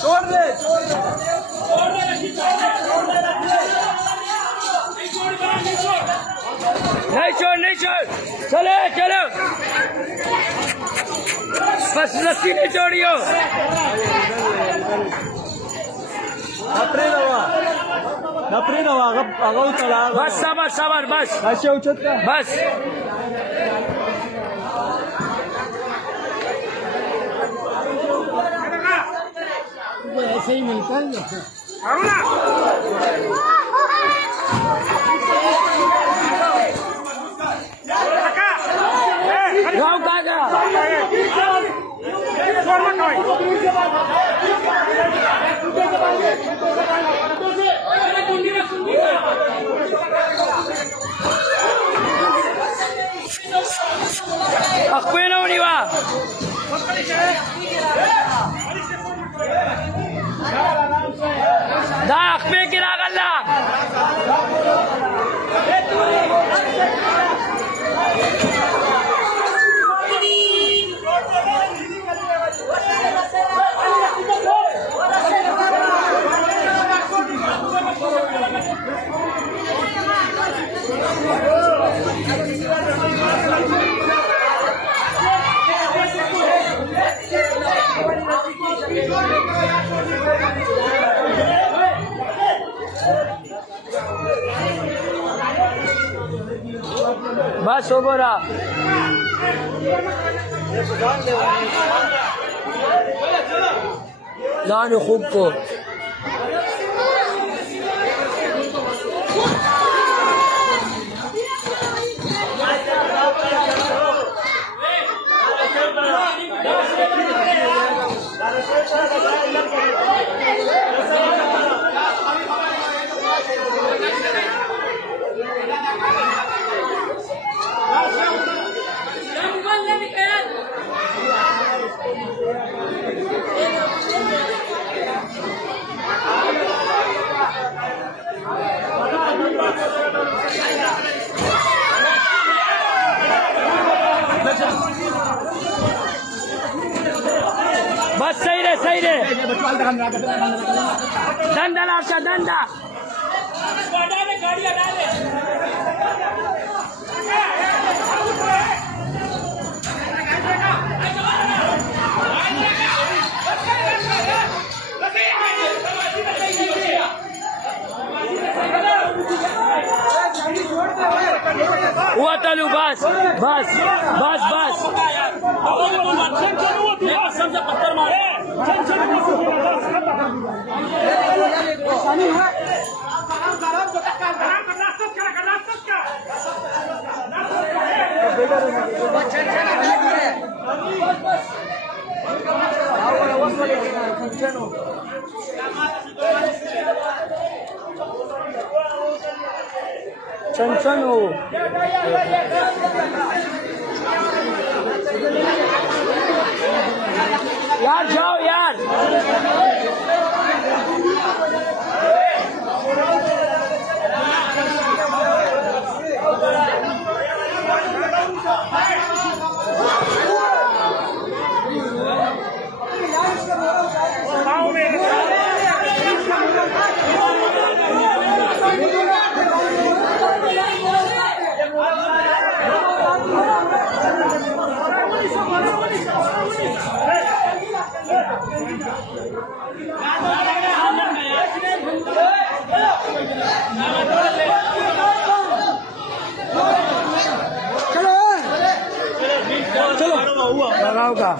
छोड़ दे नहीं छोड़ चले चलो बस रस्सी नहीं छोड़ियो बस सबर सबर बस बस ऐसे ही मिलता है गाँव का जा अक्वेना उड़ीवा दा अक्वे गिरा गल्ला बस हो बोरा जानो खूब को बस सही रे दंडा लाशा दंडा हुआ तलू बस बस बस बस पत्थर मारे छन हो यार जाओ यार चलो चलो